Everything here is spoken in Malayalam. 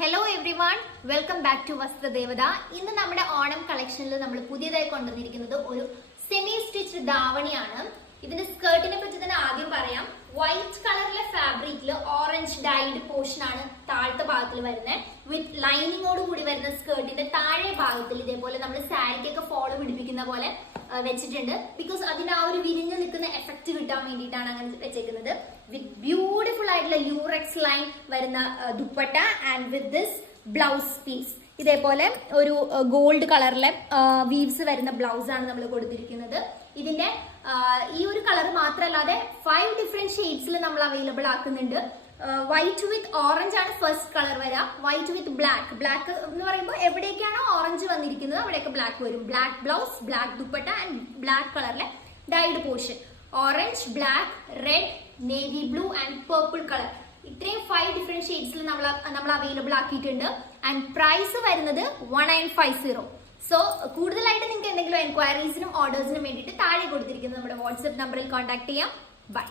Hello everyone, welcome back to Vasthradevatha. ഇന്ന് നമ്മുടെ ഓണം കളക്ഷനിൽ നമ്മൾ പുതിയതായി കൊണ്ടുവന്നിരിക്കുന്നത് ഒരു സെമി സ്റ്റിച്ച് ധാവണിയാണ്. ഇതിന്റെ സ്കേർട്ടിനെ പറ്റി തന്നെ ആദ്യം പറയാം. വൈറ്റ് കളറിലെ ഫാബ്രിക്കിൽ ഓറഞ്ച് ഡൈഡ് പോർഷൻ ആണ് താഴത്തെ ഭാഗത്തിൽ വരുന്നത്. വിത്ത് ലൈനിങ്ങോട് കൂടി വരുന്ന സ്കേർട്ടിന്റെ താഴെ ഭാഗത്തിൽ ഇതേപോലെ നമ്മൾ സാരിക്കൊക്കെ ഫോളോ പിടിപ്പിക്കുന്ന പോലെ വെച്ചിട്ടുണ്ട്. ബിക്കോസ് അതിന് ആ ഒരു വിരിഞ്ഞു നിൽക്കുന്ന എഫക്ട് കിട്ടാൻ വേണ്ടിയിട്ടാണ് അങ്ങനെ വെച്ചേക്കുന്നത്. വിത്ത് ബ്യൂട്ടിഫുൾ ആയിട്ടുള്ള യൂറെക്സ് ലൈൻ വരുന്ന dupatta and with this blouse piece. ഇതേപോലെ ഒരു ഗോൾഡ് കളറിലെ വീവ്സ് വരുന്ന ബ്ലൗസ് ആണ് നമ്മൾ കൊടുത്തിരിക്കുന്നത്. ഇതിന്റെ ഈ ഒരു കളർ മാത്രമല്ലാതെ 5 ഡിഫറെന്റ് ഷെയ്ഡ്സിൽ നമ്മൾ അവൈലബിൾ ആക്കുന്നുണ്ട്. വൈറ്റ് വിത്ത് ഓറഞ്ച് ആണ് ഫസ്റ്റ് കളർ വരിക. White with black. ബ്ലാക്ക് എന്ന് പറയുമ്പോൾ എവിടേക്കാണോ ഓറഞ്ച് വന്നിരിക്കുന്നത് അവിടെയൊക്കെ ബ്ലാക്ക് വരും. Black blouse, black dupatta and black കളറിലെ dyed portion. Orange, black, red, navy blue and purple colour. ഇത്രയും 5 ഡിഫറെന്റ് ഷെയ്ഡ്സിൽ നമ്മൾ അവൈലബിൾ ആക്കിയിട്ടുണ്ട്. ആൻഡ് പ്രൈസ് വരുന്നത് 1950. സോ കൂടുതലായിട്ട് നിങ്ങൾക്ക് എന്തെങ്കിലും എൻക്വയറീസിനും ഓർഡേഴ്സിനും വേണ്ടിയിട്ട് താഴെ കൊടുത്തിരിക്കുന്നത് നമ്മുടെ വാട്സ്ആപ്പ് നമ്പറിൽ കോൺടാക്ട് ചെയ്യാം. ബൈ.